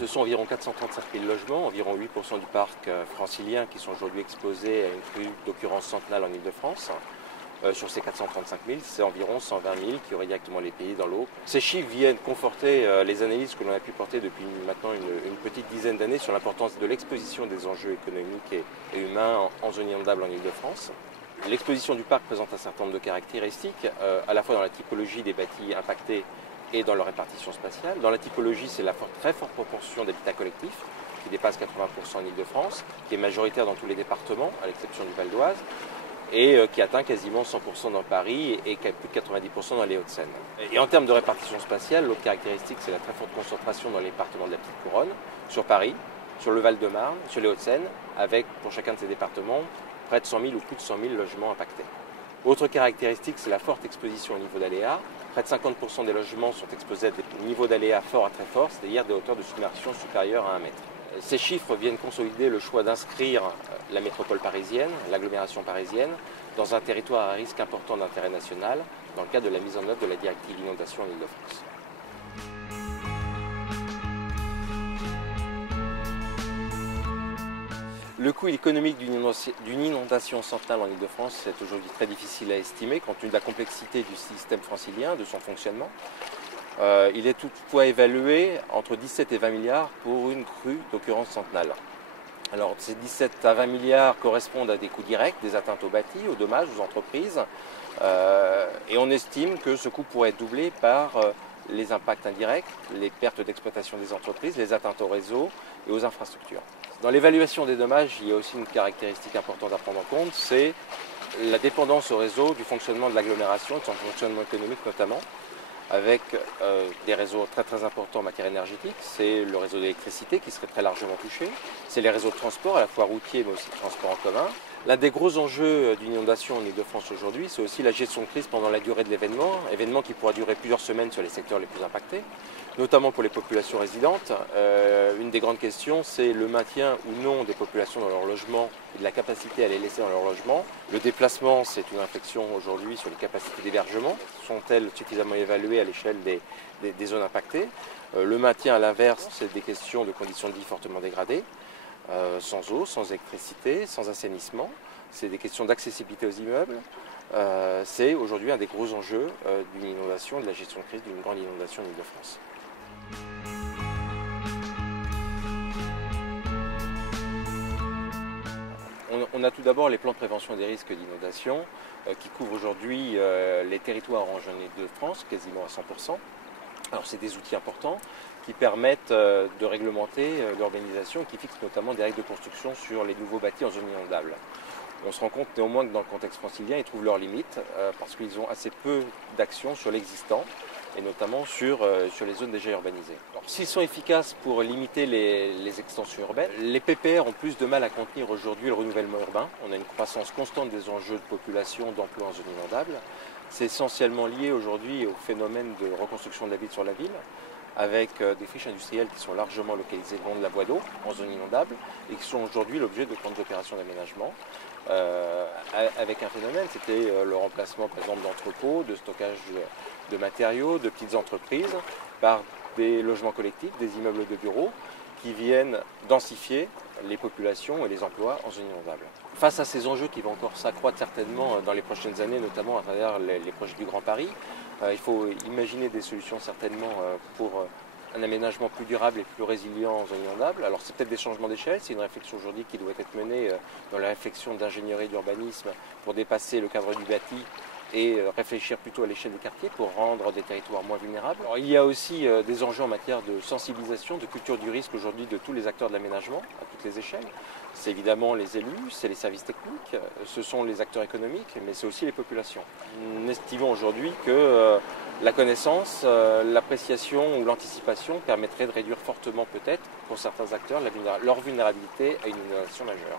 Ce sont environ 435 000 logements, environ 8% du parc francilien qui sont aujourd'hui exposés à une crue d'occurrence centenale en Ile-de-France. Sur ces 435 000, c'est environ 120 000 qui auraient directement les pays dans l'eau. Ces chiffres viennent conforter les analyses que l'on a pu porter depuis maintenant une petite dizaine d'années sur l'importance de l'exposition des enjeux économiques et humains en zone inondable en Ile-de-France. L'exposition du parc présente un certain nombre de caractéristiques, à la fois dans la typologie des bâtis impactés et dans leur répartition spatiale. Dans la typologie, c'est la très forte proportion d'habitats collectifs, qui dépasse 80% en Ile-de-France, qui est majoritaire dans tous les départements, à l'exception du Val d'Oise, et qui atteint quasiment 100% dans Paris et plus de 90% dans les Hauts-de-Seine. Et en termes de répartition spatiale, l'autre caractéristique, c'est la très forte concentration dans les départements de la Petite Couronne, sur Paris, sur le Val-de-Marne, sur les Hauts-de-Seine, avec pour chacun de ces départements près de 100 000 ou plus de 100 000 logements impactés. Autre caractéristique, c'est la forte exposition au niveau d'aléas. Près de 50% des logements sont exposés à des niveaux d'aléas forts à très forts, c'est-à-dire des hauteurs de submersion supérieures à 1 mètre. Ces chiffres viennent consolider le choix d'inscrire la métropole parisienne, l'agglomération parisienne, dans un territoire à risque important d'intérêt national, dans le cadre de la mise en œuvre de la directive inondation en Ile-de-France. Le coût économique d'une inondation centenale en Ile-de-France est aujourd'hui très difficile à estimer compte tenu de la complexité du système francilien, de son fonctionnement. Il est toutefois évalué entre 17 et 20 milliards pour une crue d'occurrence centenale. Alors ces 17 à 20 milliards correspondent à des coûts directs, des atteintes aux bâtis, aux dommages, aux entreprises. Et on estime que ce coût pourrait être doublé par les impacts indirects, les pertes d'exploitation des entreprises, les atteintes au réseau et aux infrastructures. Dans l'évaluation des dommages, il y a aussi une caractéristique importante à prendre en compte, c'est la dépendance au réseau du fonctionnement de l'agglomération, de son fonctionnement économique notamment, avec des réseaux très importants en matière énergétique. C'est le réseau d'électricité qui serait très largement touché, c'est les réseaux de transport, à la fois routiers mais aussi de transport en commun. L'un des gros enjeux d'une inondation en Ile-de-France aujourd'hui, c'est aussi la gestion de crise pendant la durée de l'événement, événement qui pourra durer plusieurs semaines sur les secteurs les plus impactés, notamment pour les populations résidentes. Une des grandes questions, c'est le maintien ou non des populations dans leur logement et de la capacité à les laisser dans leur logement. Le déplacement, c'est une réflexion aujourd'hui sur les capacités d'hébergement. Sont-elles suffisamment évaluées à l'échelle des zones impactées? Le maintien, à l'inverse, c'est des questions de conditions de vie fortement dégradées, sans eau, sans électricité, sans assainissement. C'est des questions d'accessibilité aux immeubles. C'est aujourd'hui un des gros enjeux d'une inondation, de la gestion de crise d'une grande inondation en Ile-de-France. On a tout d'abord les plans de prévention des risques d'inondation qui couvrent aujourd'hui les territoires orange en Ile-de-France, quasiment à 100%. Alors c'est des outils importants qui permettent de réglementer l'urbanisation et qui fixent notamment des règles de construction sur les nouveaux bâtis en zone inondable. On se rend compte néanmoins que dans le contexte francilien, ils trouvent leurs limites parce qu'ils ont assez peu d'actions sur l'existant et notamment sur les zones déjà urbanisées. S'ils sont efficaces pour limiter les extensions urbaines, les PPR ont plus de mal à contenir aujourd'hui le renouvellement urbain. On a une croissance constante des enjeux de population, d'emploi en zone inondable. C'est essentiellement lié aujourd'hui au phénomène de reconstruction de la ville sur la ville, avec des friches industrielles qui sont largement localisées le long de la voie d'eau, en zone inondable, et qui sont aujourd'hui l'objet de grandes opérations d'aménagement, avec un phénomène, c'était le remplacement par exemple d'entrepôts, de stockage de matériaux, de petites entreprises, par des logements collectifs, des immeubles de bureaux, qui viennent densifier les populations et les emplois en zone inondable. Face à ces enjeux qui vont encore s'accroître certainement dans les prochaines années, notamment à travers les projets du Grand Paris, il faut imaginer des solutions certainement pour un aménagement plus durable et plus résilient en zone inondable. Alors c'est peut-être des changements d'échelle, c'est une réflexion aujourd'hui qui doit être menée dans la réflexion d'ingénierie d'urbanisme pour dépasser le cadre du bâti et réfléchir plutôt à l'échelle des quartiers pour rendre des territoires moins vulnérables. Alors, il y a aussi des enjeux en matière de sensibilisation, de culture du risque aujourd'hui de tous les acteurs de l'aménagement à toutes les échelles. C'est évidemment les élus, c'est les services techniques, ce sont les acteurs économiques, mais c'est aussi les populations. Nous estimons aujourd'hui que la connaissance, l'appréciation ou l'anticipation permettrait de réduire fortement peut-être pour certains acteurs leur vulnérabilité à une inondation majeure.